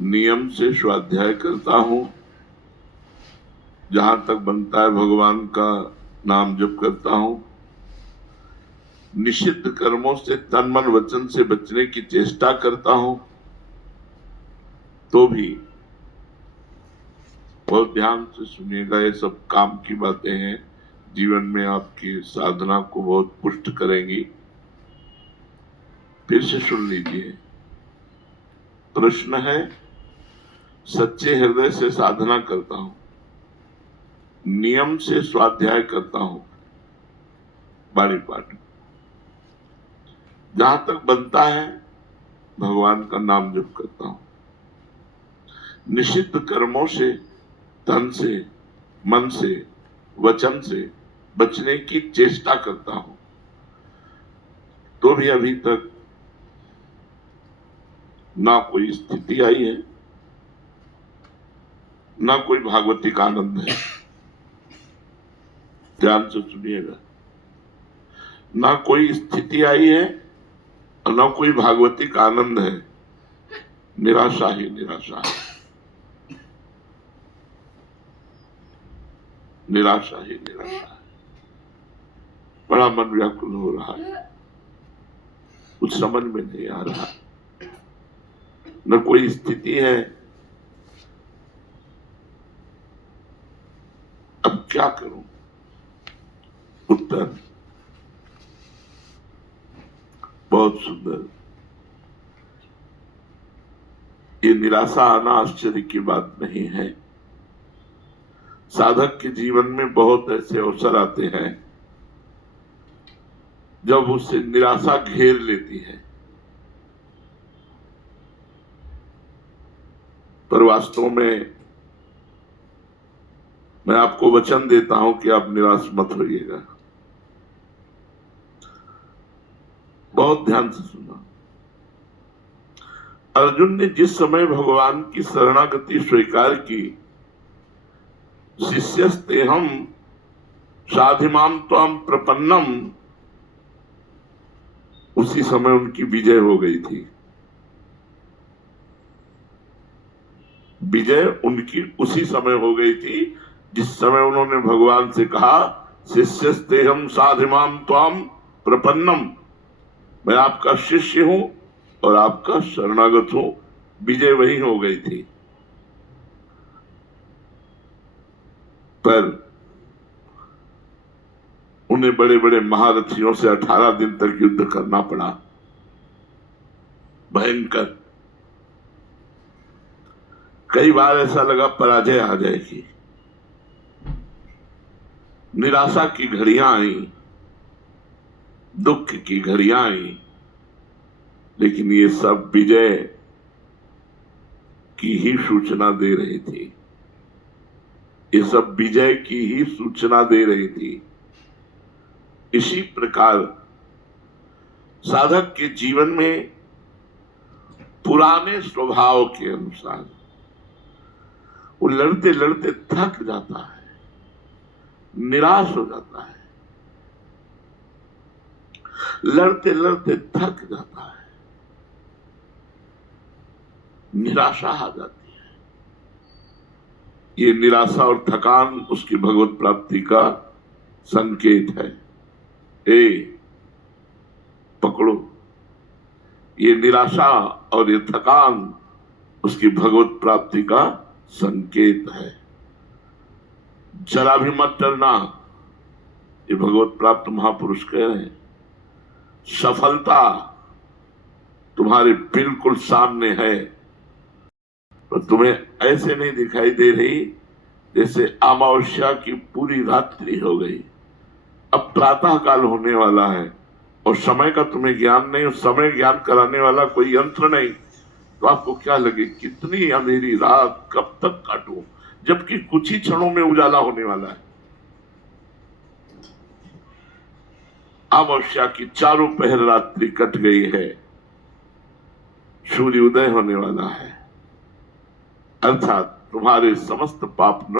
नियम से स्वाध्याय करता हूं, जहां तक बनता है भगवान का नाम जप करता हूं। निषिद्ध कर्मों से तन मन वचन से बचने की चेष्टा करता हूं, तो भी बहुत ध्यान से सुनिएगा। ये सब काम की बातें हैं, जीवन में आपकी साधना को बहुत पुष्ट करेंगी। फिर से सुन लीजिए। प्रश्न है, सच्चे हृदय से साधना करता हूं, नियम से स्वाध्याय करता हूं, बाणी पाठ जहां तक बनता है भगवान का नाम जप करता हूं। निषिद्ध कर्मों से तन से मन से वचन से बचने की चेष्टा करता हूं, तो भी अभी तक ना कोई स्थिति आई है, ना कोई भागवतिक आनंद है। ध्यान से सुनिएगा। ना कोई स्थिति आई है और ना कोई भागवतिक आनंद है। निराशा ही निराशा है, निराशा ही निराशा है। बड़ा मन व्याकुल हो रहा है, कुछ समझ में नहीं आ रहा। न कोई स्थिति है, अब क्या करूं? उत्तर बहुत सुंदर। ये निराशा आना आश्चर्य की बात नहीं है। साधक के जीवन में बहुत ऐसे अवसर आते हैं जब उसे निराशा घेर लेती है, पर वास्तव में मैं आपको वचन देता हूं कि आप निराश मत होइएगा। बहुत ध्यान से सुना। अर्जुन ने जिस समय भगवान की शरणागति स्वीकार की, शिष्यस्तेहम साधिमाम त्वाम प्रपन्नम, उसी समय उनकी विजय हो गई थी। विजय उनकी उसी समय हो गई थी जिस समय उन्होंने भगवान से कहा, शिष्यस्तेहम साधिमाम त्वाम प्रपन्नम, मैं आपका शिष्य हूं और आपका शरणागत हूं। विजय वही हो गई थी। पर उन्हें बड़े बड़े महारथियों से 18 दिन तक युद्ध करना पड़ा, भयंकर। कई बार ऐसा लगा पराजय आ जाएगी। निराशा की घड़ियां आई, दुख की घड़ियां आई, लेकिन ये सब विजय की ही सूचना दे रही थी। ये सब विजय की ही सूचना दे रही थी। इसी प्रकार साधक के जीवन में पुराने स्वभाव के अनुसार वो लड़ते लड़ते थक जाता है, निराश हो जाता है, लड़ते लड़ते थक जाता है, निराशा आ जाती है। ये निराशा और थकान उसकी भगवत प्राप्ति का संकेत है। पकड़ो, ये निराशा और ये थकान उसकी भगवत प्राप्ति का संकेत है। जरा भी मत डरना, ये भगवत प्राप्त महापुरुष कह रहे हैं। सफलता तुम्हारे बिल्कुल सामने है, पर तुम्हें ऐसे नहीं दिखाई दे रही जैसे अमावस्या की पूरी रात्रि हो गई। अब प्रातः काल होने वाला है और समय का तुम्हें ज्ञान नहीं, उस समय ज्ञान कराने वाला कोई यंत्र नहीं, तो आपको क्या लगे कितनी अंधेरी रात कब तक काटूं, जबकि कुछ ही क्षणों में उजाला होने वाला है। अमावस्या की चारों पहर रात्रि कट गई है, सूर्य उदय होने वाला है, अर्थात तुम्हारे समस्त पाप